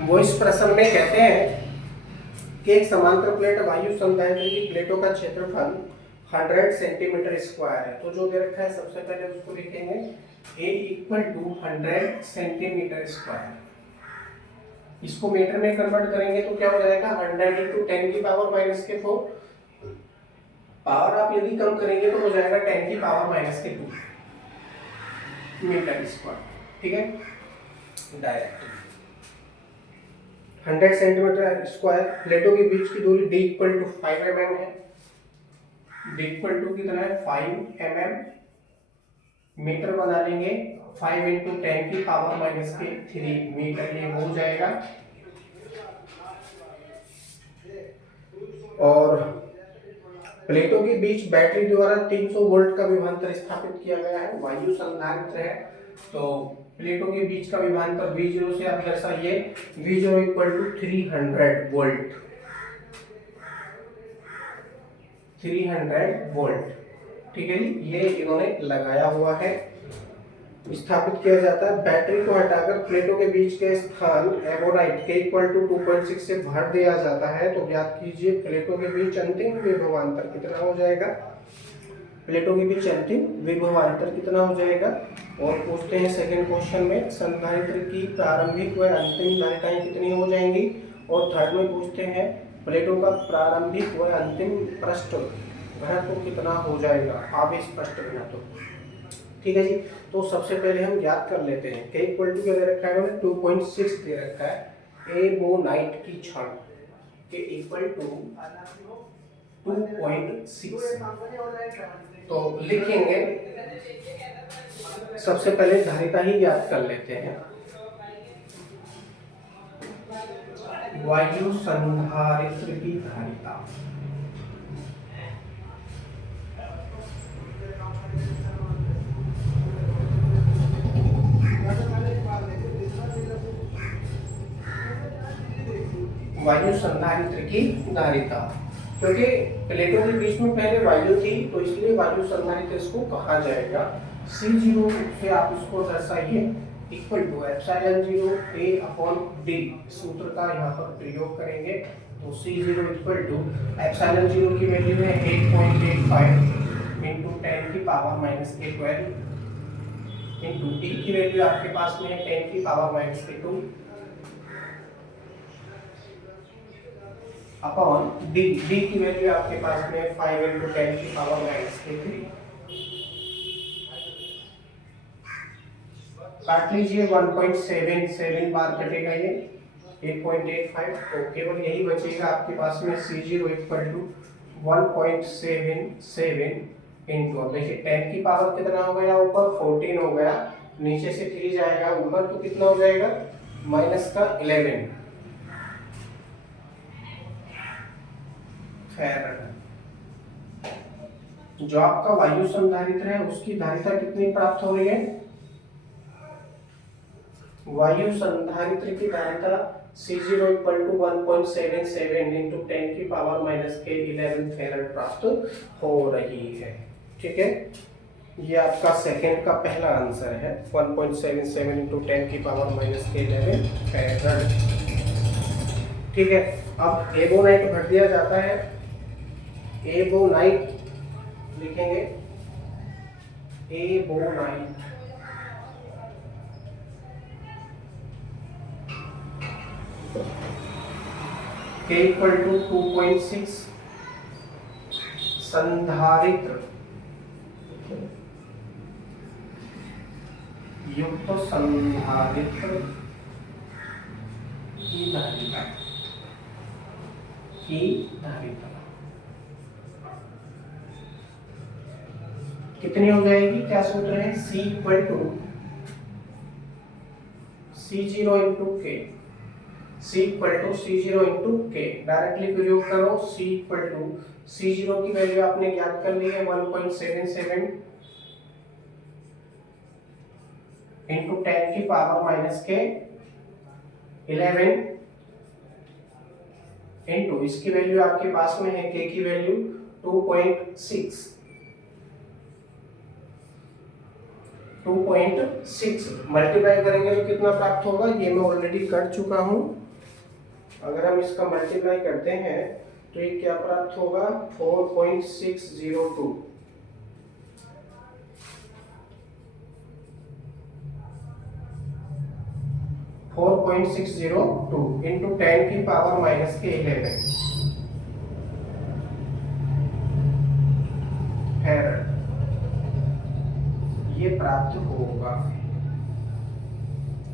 वो इस प्रश्न में कहते हैं कि एक समांतर प्लेट वायु संधारित्र की प्लेटों का क्षेत्रफल 100 सेंटीमीटर स्क्वायर है। तो जो दे रखा है सबसे पहले उसको लिखेंगे A equal to 100 centimetre square. इसको मीटर में कन्वर्ट करेंगे तो क्या हो जाएगा 100 इंटू 10 की पावर माइनस के 4। पावर आप यदि कम करेंगे तो हो जाएगा 10 की पावर माइनस के 2 मीटर स्क्वायर। ठीक है, डायरेक्ट 100 सेंटीमीटर स्क्वायर। प्लेटों के बीच की दूरी d इक्वल टू 5 mm है। d इक्वल टू कितना है 5 mm। मीटर बना लेंगे 5 इंटू 10 की पावर माइनस के 3 मीटर, ये हो जाएगा। और प्लेटों के बीच बैटरी द्वारा 300 वोल्ट का विभवांतर स्थापित किया गया है। वायु संधारित्र है तो प्लेटों के बीच का विभवांतर V0 से आप दर्शाइए। V0 equal to 300 volt. 300 volt, ठीक है जी, ये इन्होंने लगाया हुआ है। स्थापित किया जाता है। बैटरी को हटाकर प्लेटों के बीच के स्थान एमोनाइट के इक्वल टू 2.6 से भर दिया जाता है। तो ज्ञात कीजिए प्लेटों के बीच अंतिम विभवांतर कितना हो जाएगा। प्लेटों के बीच अंतिम विभवांतर कितना हो जाएगा। और पूछते हैं सेकंड क्वेश्चन में संधारित्र की प्रारंभिक व अंतिम धारिताएं कितनी हो जाएंगी। और थर्ड में पूछते हैं प्लेटों का प्रारंभिक व अंतिम पृष्ठ घनत्व कितना हो जाएगा, आवेश पृष्ठ घनत्व। ठीक है जी, तो सबसे पहले हम ज्ञात कर लेते हैं के इक्वल टू क्या दे रखा है, 2.6 दे रखा है। एमोनाइट की क्षण के इक्वल टू 2.6। तो लिखेंगे सबसे पहले धारिता ही ज्ञात कर लेते हैं। वायु संधारित्र की धारिता वायु संधारित्र की धारिता, क्योंकि प्लेटों के बीच में पहले वायु थी तो इसलिए वायु संधारित्र इसको कहा जाएगा। C0 से आप इसको दर्शाइए equal to epsilon 0 A upon D सूत्र का यहाँ पर प्रयोग करेंगे। तो C0 इक्वल टू एप्सिलॉन 0 की वैल्यू है 8.85 इंटू 10 की पावर माइनस के 12 इंटू D की वैल्यू आपके पास में है 10 की पावर माइनस के 2 अपॉन D की वैल्यू आपके पास में 5 इंटू 10 की पावर माइनस के 3। काट लीजिए 1.77 बार कटेगा ये 8.85। तो केवल यही बचेगा आपके पास में C0 इक्वल टू 1.77 इंटू, अब देखिए 10 की पावर कितना हो गया, ऊपर 14 हो गया, नीचे से 3 जाएगा ऊपर तो कितना हो जाएगा माइनस का 11 फैराड। जो आपका वायु संधारित्र है उसकी धारिता कितनी प्राप्त हो रही है। वायु संधारित्र की धारिता C0 इक्वल टू 1.77 इंटू 10 की पावर माइनस के 11 फैराड प्राप्त हो रही है। ठीक है, ये आपका सेकंड का पहला आंसर है 1.77 इंटू 10 की पावर माइनस के 11 फैराड। ठीक है, अब एबोनाइट भर दिया जाता है। एबोनाइट लिखेंगे एबोनाइट के इक्वल टू 2.6 संधारित्र युक्त संधारित्र की धारिता कितनी हो जाएगी, क्या सूत्र है, C equal to C0 into K, C equal to C0 into K, directly प्रयोग करो। C इक्वल टू C0 की वैल्यू आपने ज्ञात कर ली है 1.77 इंटू 10 की पावर माइनस के 11 इंटू इसकी वैल्यू आपके पास में है के की वैल्यू 2.6 2.6 मल्टीप्लाई करेंगे तो कितना प्राप्त होगा, ये मैं ऑलरेडी कर चुका हूं। अगर हम इसका मल्टीप्लाई करते हैं तो ये क्या प्राप्त होगा, 4.602। 4.602 इंटू 10 की पावर माइनस के 11 फैराड ये प्राप्त होगा।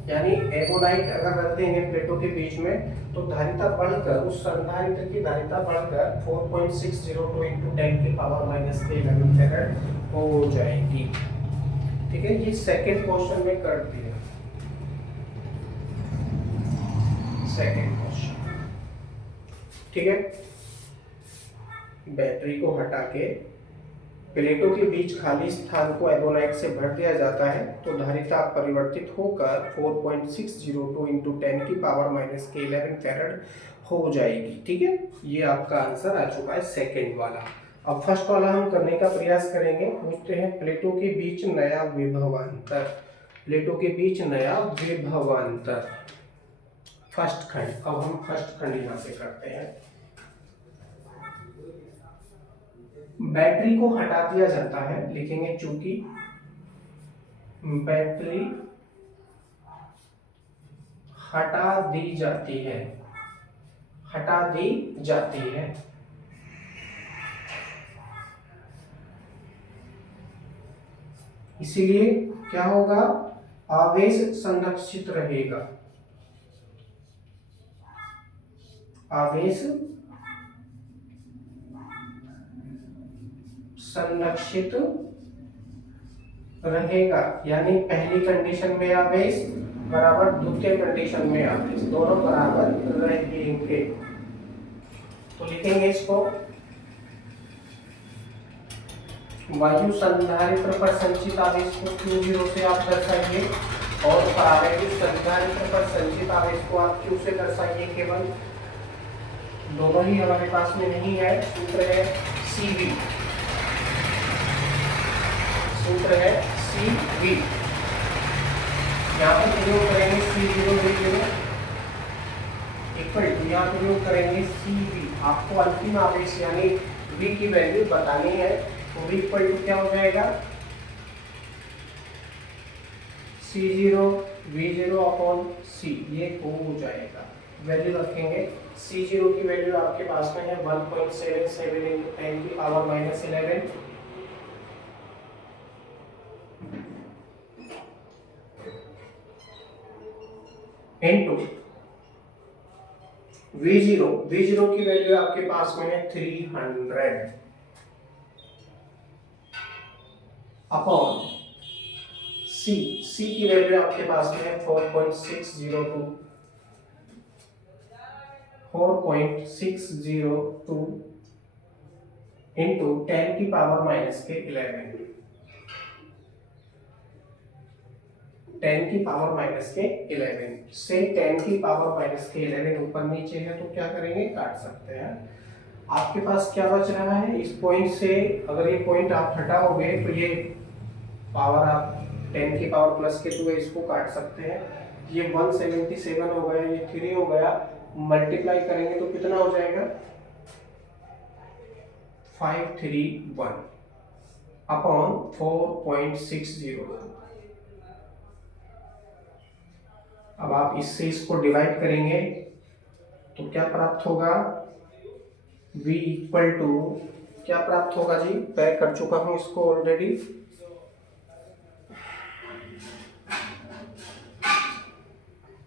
यानी एबोनाइट अगर रख देंगे प्लेटों के बीच में तो धारिता बढ़कर, उस संधारित्र की धारिता बढ़कर 4.602 इंटू 10 की पावर माइनस के 11 फैराड हो जाएगी। ठीक है, ये सेकंड क्वेश्चन में कर दिया। सेकंड क्वेश्चन, ठीक है, बैटरी को हटा के प्लेटों के बीच खाली स्थान को एबोनाइट से भर दिया जाता है तो धारिता परिवर्तित होकर 4.602 इंटू 10 की पावर माइनस के 11 फैराड हो जाएगी। ठीक है, ये आपका आंसर आ चुका है सेकंड वाला। अब फर्स्ट वाला हम करने का प्रयास करेंगे। पूछते हैं प्लेटों के बीच नया विभवांतर। प्लेटों के बीच नया विभवांतर, फर्स्ट खंड। अब हम फर्स्ट खंड यहां से करते हैं। बैटरी को हटा दिया जाता है, लिखेंगे चूंकि बैटरी हटा दी जाती है, हटा दी जाती है, इसीलिए क्या होगा, आवेश संरक्षित रहेगा। आवेश संरक्षित रहेगा, यानी पहली कंडीशन में आवेश बराबर द्वितीय कंडीशन में आवेश, दोनों बराबर रहेंगे। तो लिखेंगे इसको, वायु संधारित्र पर संचित आवेश को Q0 से आप दर्शाइए और प्रारंभिक संधारित्र पर संचित आवेश को आप Q से दर्शाइए। केवल दोनों ही हमारे पास में नहीं है। सूत्र है CV, सूत्र है CV। यहाँ पर प्रयोग करेंगे C0 V0 इक्वल टू, यहाँ प्रयोग करेंगे CV। आपको अंतिम आवेश यानी V की वैल्यू बतानी है, तो V इक्वल टू क्या हो जाएगा, C0 V0 अपॉन C, ये हो जाएगा। वैल्यू रखेंगे, C0 की वैल्यू आपके पास में है 1.77 इंटू 10 की power minus 11 into V0, V0 की वैल्यू आपके पास में है 300 अपॉन C, C की वैल्यू आपके पास में है 4.602 इंटू 10 की पावर माइनस के 11, 10 की पावर माइनस के 11 से 10 की पावर माइनस के 11 ऊपर नीचे है तो क्या करेंगे, काट सकते हैं। आपके पास क्या बच रहा है, इस पॉइंट से अगर ये पॉइंट आप हटाओगे तो ये पावर आप 10 की पावर प्लस के 2 इसको काट सकते हैं। ये 177 हो गया, ये 3 हो गया, मल्टीप्लाई करेंगे तो कितना हो जाएगा, 531 अपॉन 4.602। अब आप इससे इसको डिवाइड करेंगे तो क्या प्राप्त होगा, V इक्वल टू क्या प्राप्त होगा जी, पैक कर चुका हूं इसको ऑलरेडी,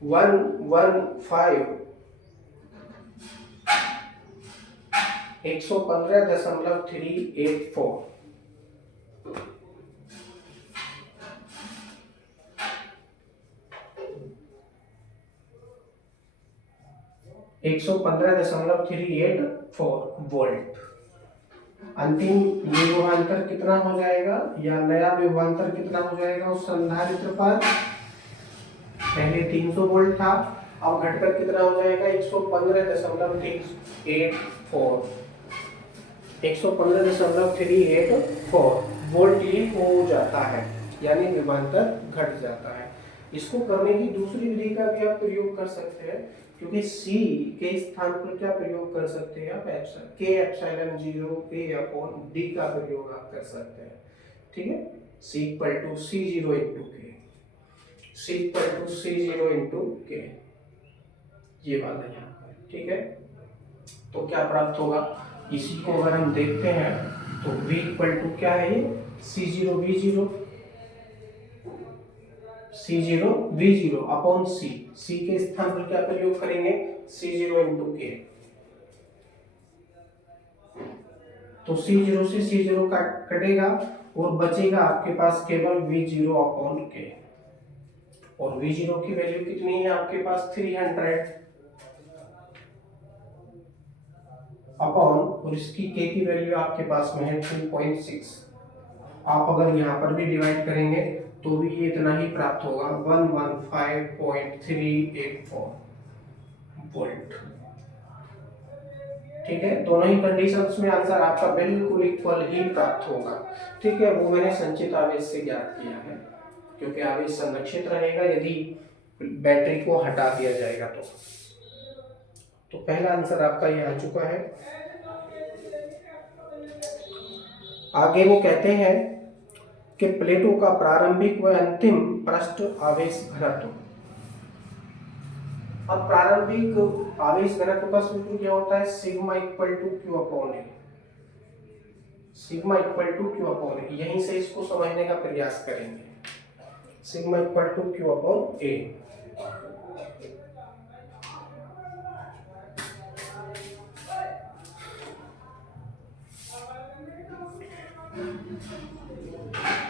115.384 115.384 वोल्ट। अंतिम विभवांतर कितना हो जाएगा, या नया विभवांतर कितना हो जाएगा उस संधारित्र पर, पहले 300 वोल्ट था, अब घटकर कितना हो जाएगा, 115.384 वोल्ट ये हो जाता है। यानी विभवांतर घट जाता है। इसको करने की दूसरी विधि का भी आप प्रयोग कर सकते हैं, क्योंकि C के स्थान पर क्या प्रयोग कर सकते हैं आप, K epsilon 0 A upon D का प्रयोग आप कर सकते हैं। ठीक है, C equal to C0 into K, C equal to C0 into K, ये वाला यहाँ पर। ठीक है, तो क्या प्राप्त होगा, इसी को अगर हम देखते हैं तो V इक्वल टू क्या है, ये C0 V0, C0 V0 upon C के स्थान पर क्या प्रयोग करेंगे, C0 इंटू K, तो C0 से C0 कटेगा और बचेगा आपके पास केवल V0 अपॉन K, और V0 की वैल्यू कितनी है आपके पास, 300 अपॉन, और इसकी K की वैल्यू आपके पास में है 2.6। आप अगर यहाँ पर भी डिवाइड करेंगे तो भी ये इतना ही प्राप्त होगा, 115.384 वोल्ट। ठीक है, दोनों ही कंडीशंस में आंसर आपका बिल्कुल इक्वल ही प्राप्त होगा। ठीक है, वो मैंने संचित आवेश से ज्ञात किया है, क्योंकि आवेश संरक्षित रहेगा यदि बैटरी को हटा दिया जाएगा तो पहला आंसर आपका ये आ चुका है। आगे वो कहते हैं कि प्लेटों का प्रारंभिक व अंतिम पृष्ठ आवेश घनत्व। अब प्रारंभिक आवेश घनत्व का सूत्र क्या होता है, sigma equal to Q upon a, sigma equal to Q upon a, यहीं से इसको समझने का प्रयास करेंगे, sigma equal to Q upon A.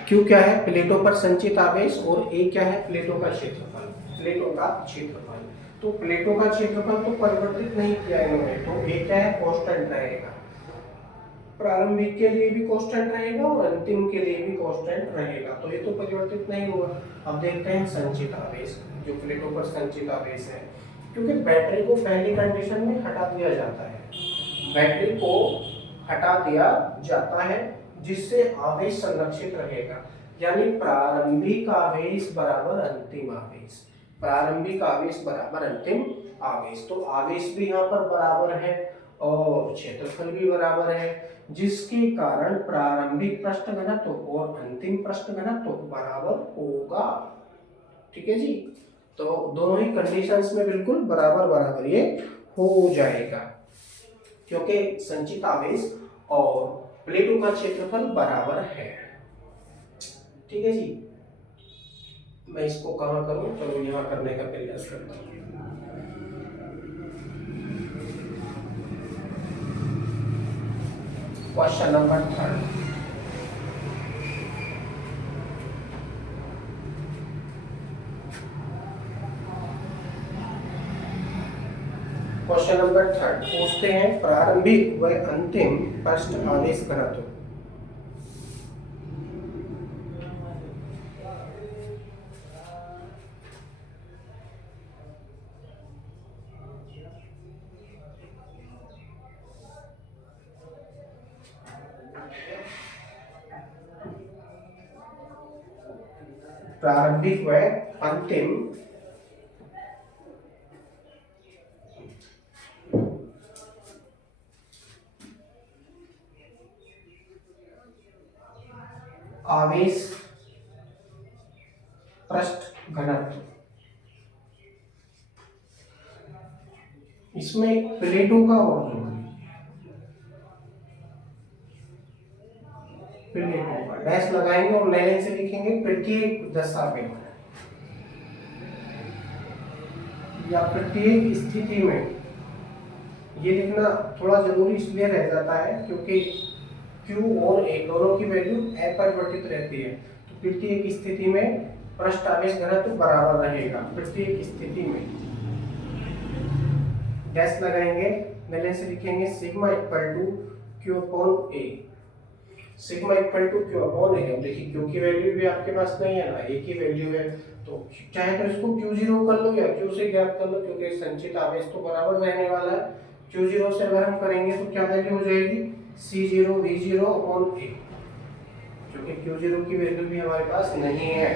Q क्या है, प्लेटों पर संचित आवेश, और ए क्या है, प्लेटों का क्षेत्रफल, प्लेटों का क्षेत्रफल। तो प्लेटों का क्षेत्रफल तो परिवर्तित नहीं किया इन्होंने, तो ए क्या है, कांस्टेंट रहेगा, प्रारंभिक के लिए भी कांस्टेंट रहेगा और अंतिम के लिए भी कांस्टेंट रहेगा, तो ये तो परिवर्तित नहीं हुआ। अब देखते हैं संचित आवेश, जो प्लेटों पर संचित आवेश है, क्योंकि बैटरी को पहली कंडीशन में हटा दिया जाता है, बैटरी को हटा दिया जाता है जिससे आवेश संरक्षित रहेगा, यानी प्रारंभिक आवेश बराबर अंतिम आवेश, प्रारंभिक आवेश बराबर अंतिम आवेश। तो आवेश भी यहाँ पर बराबर है और क्षेत्रफल भी बराबर है, जिसके कारण प्रारंभिक पृष्ठ घनत्व और अंतिम पृष्ठ घनत्व बराबर होगा। ठीक है जी, तो दोनों ही कंडीशंस में बिल्कुल बराबर बराबर ये हो जाएगा, क्योंकि संचित आवेश और प्लेटों का क्षेत्रफल बराबर है। ठीक है जी, मैं इसको कहाँ करूं, चलो यहाँ करने का प्रयास करता हूँ। क्वेश्चन नंबर 3, क्वेश्चन नंबर 3 पूछते हैं प्रारंभिक व अंतिम पृष्ठ आवेश घनत्व। प्रारंभिक व अंतिम आवेश पृष्ठ घनत्व, इसमें प्लेटों का और जोड़ लीजिए, प्लेटों का डैश लगाएंगे और नए लाइन से लिखेंगे प्रत्येक दशा में या प्रत्येक स्थिति में। ये लिखना थोड़ा जरूरी इसलिए रह जाता है क्योंकि Q और A दोनों की वैल्यू अपरिवर्तित रहती है, तो प्रत्येक स्थिति में पृष्ठ आवेश घनत्व बराबर रहेगा, प्रत्येक स्थिति में डैश लगाएंगे, नले से लिखेंगे sigma equal to Q upon A, sigma equal to Q upon A। अब देखिए Q की वैल्यू भी आपके पास नहीं है ना, A की वैल्यू है, तो चाहे तो इसको Q0 कर लो या Q से ज्ञात कर लो, क्योंकि संचित आवेश तो बराबर रहने वाला है। Q0 से अगर हम करेंगे तो क्या वैल्यू हो जाएगी, C0 V0 अपॉन A, क्योंकि Q0 की वैल्यू भी हमारे पास नहीं है।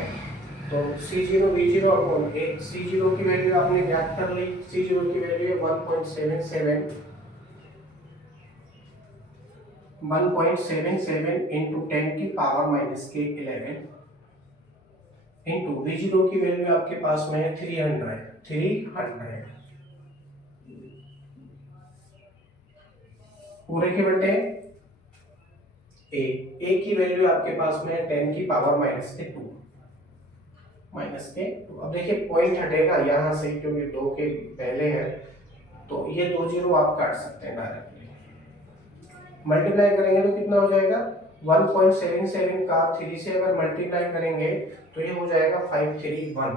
तो C0 V0 अपॉन एक C0 की वैल्यू आपने ज्ञात कर ली, C0 की वैल्यू है 1.77 इंटू 10 की पावर माइनस के 11 इंटू V0 की वैल्यू आपके पास में है 300 पूरे के बटे ए की वैल्यू आपके पास में है 10 की पावर माइनस के 2 अब देखिए पॉइंट हटेगा यहाँ से क्योंकि 2 के पहले है, तो ये 2 जीरो आप काट सकते हैं डायरेक्टली। मल्टीप्लाई करेंगे तो कितना हो जाएगा 1.77 का 3 से अगर मल्टीप्लाई करेंगे तो ये हो जाएगा 531।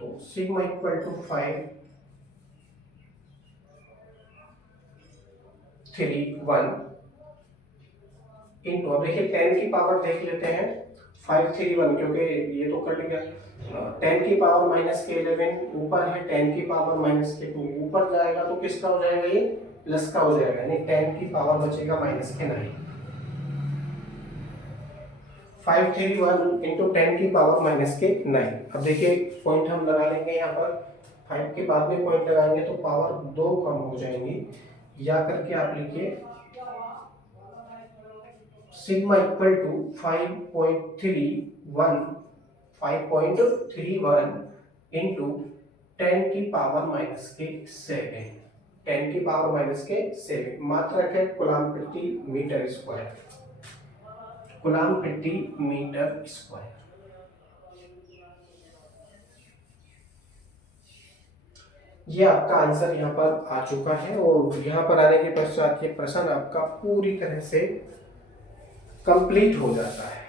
तो सिग्मा इक्वल टू 531 इंटू, अब देखिए 10 की पावर देख लेते हैं 531 क्योंकि ये तो कट गया। 10 की पावर माइनस के 11 ऊपर है, 10 की पावर माइनस के 2 ऊपर जाएगा तो किसका हो जाएगा, ये प्लस का हो जाएगा, यानी 10 की पावर बचेगा माइनस के 9। 531 इंटू 10 की पावर माइनस के 9। अब देखिए पॉइंट हम लगा लेंगे यहाँ पर, 5 के बाद में पॉइंट लगाएंगे तो पावर 2 कम हो जाएंगी, या करके आप लिखिए सिग्मा इक्वल टू 5.31 इंटू 10 की पावर माइनस के 7, 10 की पावर माइनस के 7। मात्रक है कूलम प्रति मीटर स्क्वायर, कूलम प्रति मीटर स्क्वायर। ये आपका आंसर यहाँ पर आ चुका है, और यहाँ पर आने के पश्चात ये प्रश्न आपका पूरी तरह से कंप्लीट हो जाता है।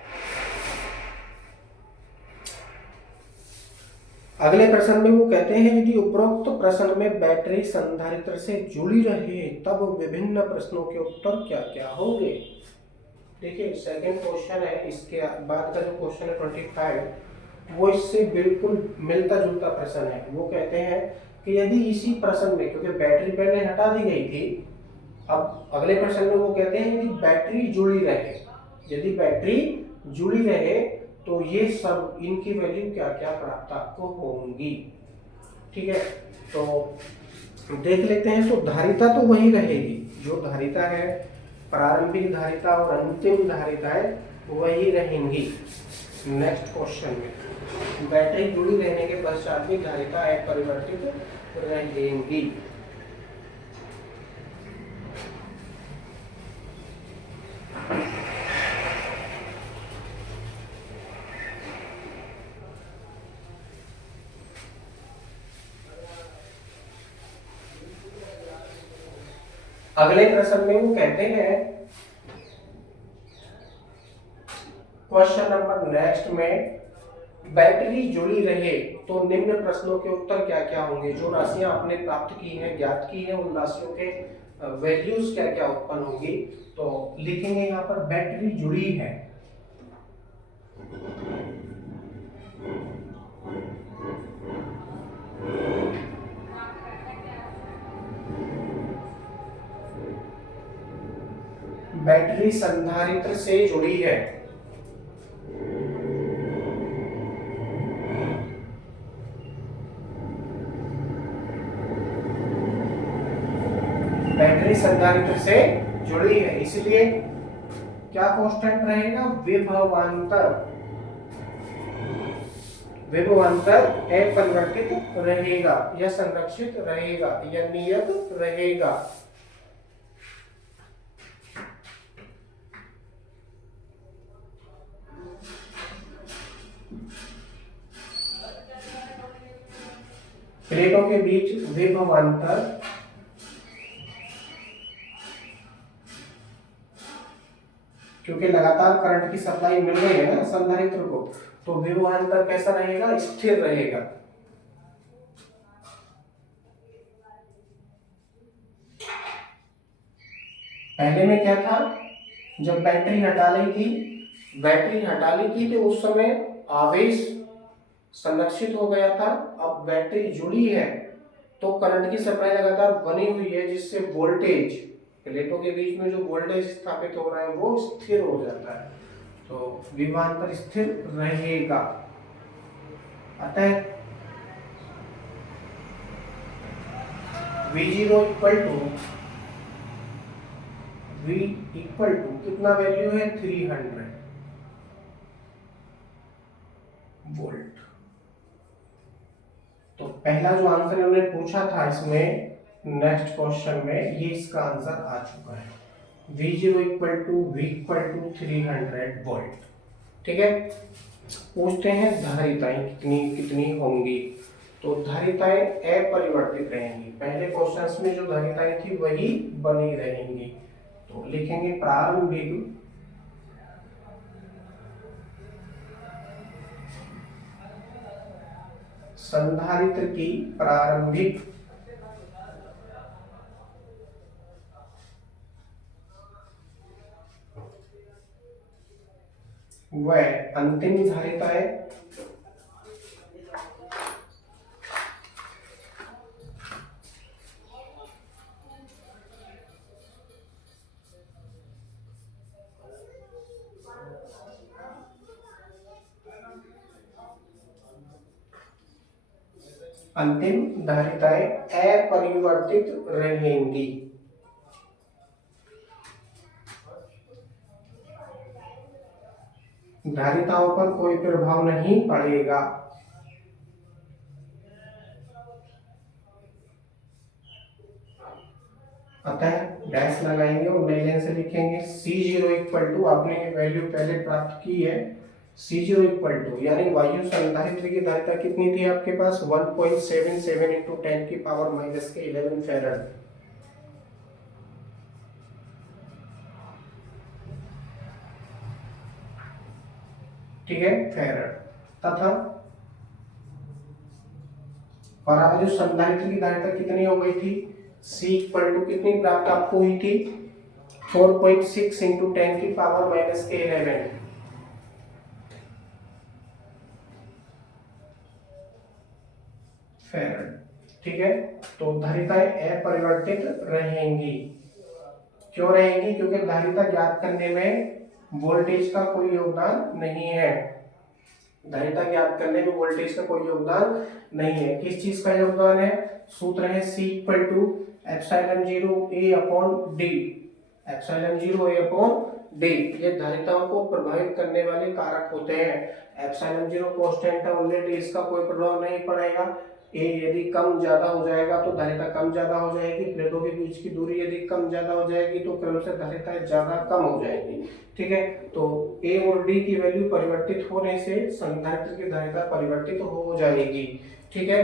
अगले प्रश्न में वो कहते हैं यदि उपरोक्त प्रश्न में बैटरी संधारित्र से जुड़ी रहे तब विभिन्न प्रश्नों के उत्तर क्या क्या होंगे। देखिए सेकंड क्वेश्चन है, इसके बाद का जो क्वेश्चन है 25 वो इससे बिल्कुल मिलता जुलता प्रश्न है। वो कहते हैं कि यदि इसी प्रश्न में, क्योंकि बैटरी पहले हटा दी गई थी, अब अगले प्रश्न में वो कहते हैं यदि बैटरी जुड़ी रहे, यदि बैटरी जुड़ी रहे तो ये सब इनकी वैल्यू क्या क्या प्राप्त आपको होंगी। ठीक है, तो देख लेते हैं। तो धारिता तो वही रहेगी, जो धारिता है, प्रारंभिक धारिता और अंतिम धारिताएं वही रहेंगी। नेक्स्ट क्वेश्चन में बैटरी जुड़ी रहने के पश्चात भी धारिता अपरिवर्तित रहेंगी। अगले प्रश्न में वो कहते हैं क्वेश्चन नंबर नेक्स्ट में, बैटरी जुड़ी रहे तो निम्न प्रश्नों के उत्तर क्या क्या होंगे। जो राशियां आपने प्राप्त की हैं, ज्ञात की हैं, उन राशियों के वैल्यूज क्या क्या उत्पन्न होंगी। तो लिखेंगे यहाँ पर बैटरी जुड़ी है, बैटरी संधारित्र से जुड़ी है, बैटरी संधारित्र से जुड़ी है, इसलिए क्या कांस्टेंट रहेगा, विभवांतर, विभवांतर अपरिवर्तित रहेगा या संरक्षित रहेगा या नियत रहेगा। प्लेटों के बीच विभवांतर क्योंकि लगातार करंट की सप्लाई मिल रही है ना संधारित्र को, तो विभवांतर कैसा रहेगा, स्थिर रहेगा। पहले में क्या था, जब बैटरी हटा ली थी तो उस समय आवेश संरक्षित हो गया था। अब बैटरी जुड़ी है तो करंट की सप्लाई लगातार बनी हुई है, जिससे वोल्टेज, प्लेटों के बीच में जो वोल्टेज स्थापित हो रहा है वो स्थिर हो जाता है। तो विभवांतर स्थिर रहेगा। अतः V0 इक्वल टू कितना वैल्यू है 300 वोल्ट। तो पहला जो आंसर उन्होंने पूछा था इसमें नेक्स्ट क्वेश्चन में, ये इसका आंसर आ चुका है। V0 equal to 300 volt. ठीक है, पूछते हैं धारिताएं कितनी कितनी होंगी। तो धारिताएं अपरिवर्तित रहेंगी। पहले क्वेश्चंस में जो धारिताएं थी वही बनी रहेंगी। तो लिखेंगे प्रारंभिक संधारित्र की प्रारंभिक व अंतिम धारिताएं अपरिवर्तित रहेंगी। धारिताओं पर कोई प्रभाव नहीं पड़ेगा। अतः डैश लगाएंगे और नई लाइन से लिखेंगे C0 इक्वल टू, आपने वैल्यू पहले प्राप्त की है, C0 इक्वल टू यानी वायु संधारित्र की धारिता कितनी थी आपके पास 1.77 इंटू 10 की पावर माइनस के 11 फेरड। ठीक है, फेरड तथा परावैद्युत संधारित्र की धारिता कितनी हो गई थी C इक्वल टू कितनी प्राप्त आपको हुई थी 4.6 इंटू 10 की पावर माइनस के 11 फेरड। ठीक है, तो धारिताएं अपरिवर्तित रहेंगी। क्यों रहेंगी? क्योंकि धारिता ज्ञात करने में वोल्टेज का कोई योगदान नहीं है। धारिता ज्ञात करने में वोल्टेज का कोई योगदान नहीं है। किस चीज का योगदान है? सूत्र है C equal to epsilon 0 A upon D। Epsilon 0 A upon D ये धारिताओं को प्रभावित करने वाले कारक होते हैं। एप्सिलॉन 0 कांस्टेंट है, ऑलरेडी इसका कोई प्रभाव नहीं पड़ेगा। ए यदि कम ज्यादा हो जाएगा तो धारिता कम ज्यादा हो जाएगी। प्लेटों के बीच की दूरी यदि कम ज्यादा हो जाएगी तो क्रमशः धारिताएं ज्यादा कम हो जाएंगी। ठीक है, तो ए और डी की वैल्यू परिवर्तित होने से संधारित्र की धारिता परिवर्तित हो जाएगी। ठीक है,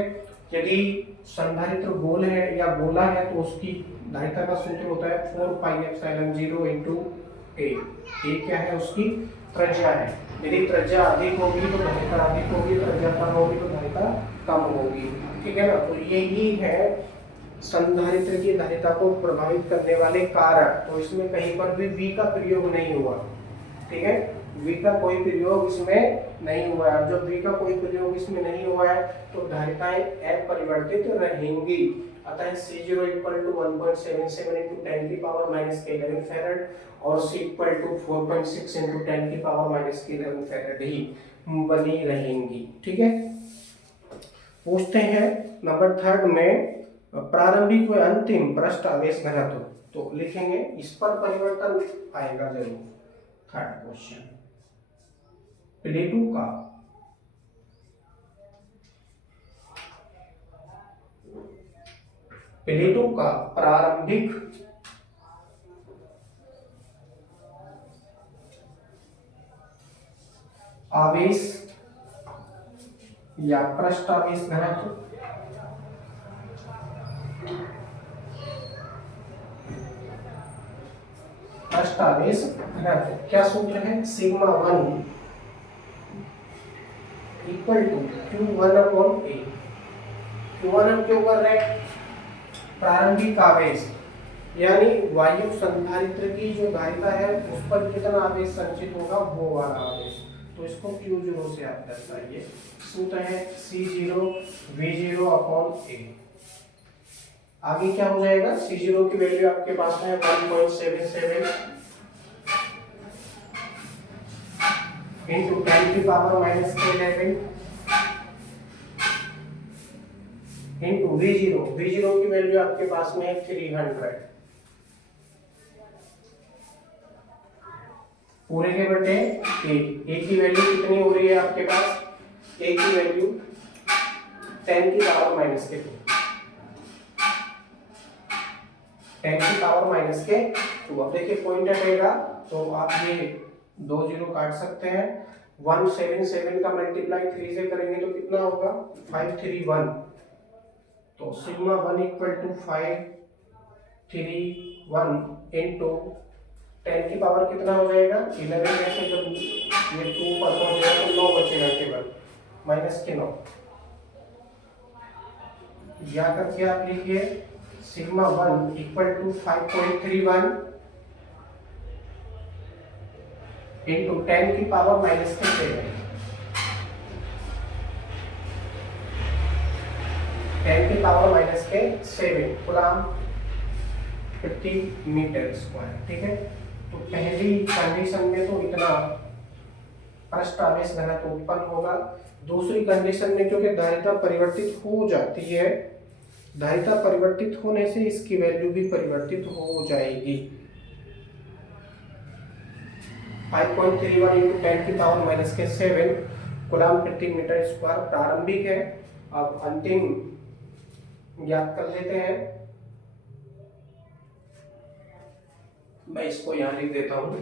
यदि संधारित्र गोल है या गोला है तो उसकी धारिता का सूत्र होता है 4 पाई एप्सिलॉन 0 इनटू ए। ए क्या है? उसकी त्रिज्या है। यदि त्रिज्या अधिक होगी तो धारिता अधिक होगी, त्रिज्या कम होगी तो धारिता कम होगी। ठीक है ना, तो यही है संधारित्र की धारिता को प्रभावित करने वाले कारक। तो इसमें कहीं पर भी V का प्रयोग नहीं हुआ। ठीक है, V का कोई प्रयोग इसमें नहीं हुआ है। जब V का कोई प्रयोग इसमें नहीं हुआ है तो धारिताएं अपरिवर्तित रहेंगी। अतः C0 इक्वल टू 1.77 इंटू 10 की पावर माइनस के 11 फेरड और C इक्वल टू 4.6 इंटू 10 की पावर माइनस के 11 फेरड ही बनी रहेंगी। ठीक है, पूछते हैं नंबर 3 में प्रारंभिक व अंतिम पृष्ठ आवेश घनत्व। तो लिखेंगे इस पर परिवर्तन आएगा जरूर। 3rd क्वेश्चन, प्लेटों का प्रारंभिक आवेश या पृष्ठ आवेश घनत्व पृष्ठ आवेश घनत्व क्या सूत्र है? Sigma 1 equal to Q1 upon A। Q1 हम क्यों कर रहे हैं? प्रारंभिक आवेश यानी वायु संधारित्र की जो धारिता है उस पर कितना आवेश संचित होगा वो वाला आवेश। तो इसको Q0 से आप दर्शाइए। सूत्र है C0 V0 अपॉन A। आगे क्या हो जाएगा? C0 की वैल्यू आपके पास है 1.77 इंटू 10 की पावर माइनस के 11 इंटू V0 की वैल्यू आपके पास में है 300 पूरे के बटे ए की वैल्यू कितनी हो रही है आपके पास, ए की वैल्यू 10 की पावर माइनस के 2 10 की पावर माइनस के 2। अब देखिए पॉइंट हटेगा तो आप ये 2 0 काट सकते हैं। 177 का मल्टीप्लाई 3 से करेंगे तो कितना होगा 531। तो सिग्मा 1 इक्वल टू 531 इंटू 10 की पावर कितना हो जाएगा 11 में से जब ये 2 पर पहुंच जाएगा तो 9 बचेगा केवल माइनस के 9। या करके आप लिखिए सिग्मा 1 इक्वल टू 5.31 इंटू 10 की पावर माइनस के 7 10 की पावर माइनस के 7 कूलम प्रति मीटर स्क्वायर। ठीक है, तो पहली कंडीशन में तो इतना पृष्ठ आवेश घनत्व उत्पन्न होगा। दूसरी कंडीशन में क्योंकि धारिता परिवर्तित हो जाती है, धारिता परिवर्तित होने से इसकी वैल्यू भी परिवर्तित हो जाएगी। 5.31 इंटू 10 की पावर माइनस के 7 कूलम प्रति मीटर स्क्वायर प्रारंभिक है। अब अंतिम ज्ञात कर लेते हैं। मैं इसको यहां लिख देता हूं।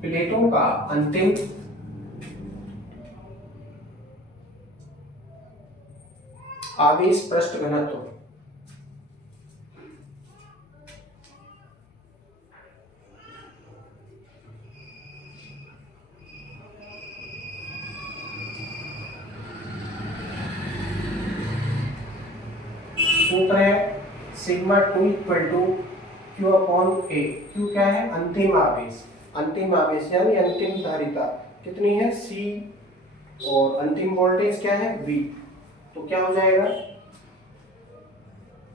प्लेटों का अंतिम आवेश पृष्ठ घनत्व सूत्र है sigma 2 equal to Q upon A. Q क्या है अंतिम आवेश, अंतिम आवेश यानी अंतिम धारिता कितनी है सी और अंतिम वोल्टेज क्या है वी। तो क्या हो जाएगा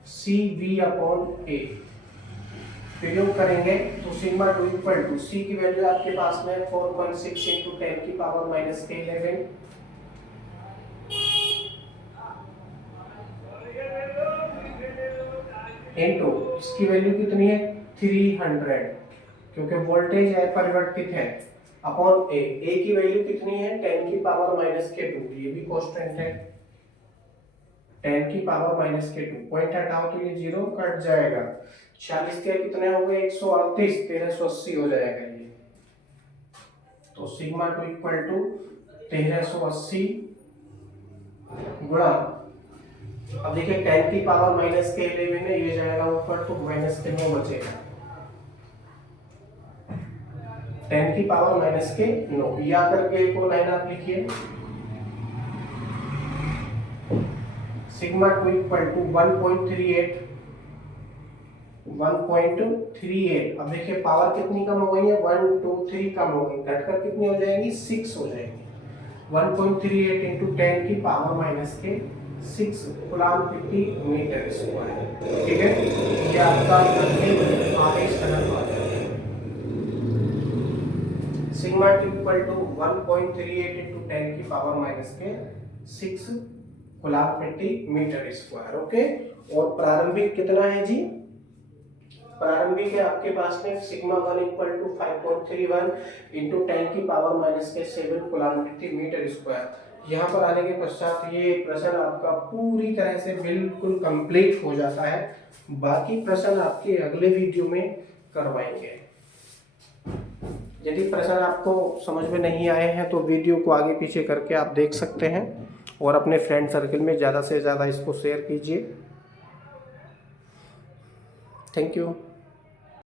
सी वी अपॉन ए प्रयोग करेंगे तो सिग्मा 2 इक्वल टू सी की वैल्यू आपके पास में 4.6 इंटू 10 की पावर माइनस के 11 इंटू इसकी वैल्यू कितनी है 300 क्योंकि वोल्टेज अपरिवर्तित है अपॉन ए की वैल्यू कितनी है 10 की पावर माइनस के 2 ये भी कांस्टेंट है 10 की पावर माइनस के 2 पॉइंट हटाओ तो ये 0 कट जाएगा 46 के कितने हो गए 138 1380 हो जाएगा ये। तो सिग्मा 2 इक्वल टू 1380 गुणा अब देखिए 10 की पावर माइनस के 11 में ये जाएगा ऊपर तो माइनस के 9 बचेगा 10 की पावर माइनस के 9 या करके को लाइन आप लिखिए सिग्मा 2 इक्वल टू 1.38 अब देखिए पावर कितनी कम हो गई है 1 2 3 कम हो गई घटकर कितनी हो जाएगी 6 हो जाएगी 1.38 इंटू 10 की पावर माइनस के 6 कूलम प्रति मीटर स्क्वायर। ठीक है, ये आपका आवेश घनत्व आ जाएगा सिग्मा 2 इक्वल टू 1.38 इंटू 10 की पावर माइनस के 6 कूलम प्रति मीटर स्क्वायर। ओके, और प्रारंभिक कितना है जी प्रारंभिक है आपके पास में सिग्मा 1 इक्वल टू 5.31 इंटू 10 की पावर माइनस के 7 कूलम प्रति मीटर स्क्वायर। यहाँ पर आने के पश्चात ये प्रश्न आपका पूरी तरह से बिल्कुल कंप्लीट हो जाता है। बाकी प्रश्न आपके अगले वीडियो में करवाएंगे। यदि प्रश्न आपको समझ में नहीं आए हैं तो वीडियो को आगे पीछे करके आप देख सकते हैं और अपने फ्रेंड सर्कल में ज़्यादा से ज़्यादा इसको शेयर कीजिए। Thank you.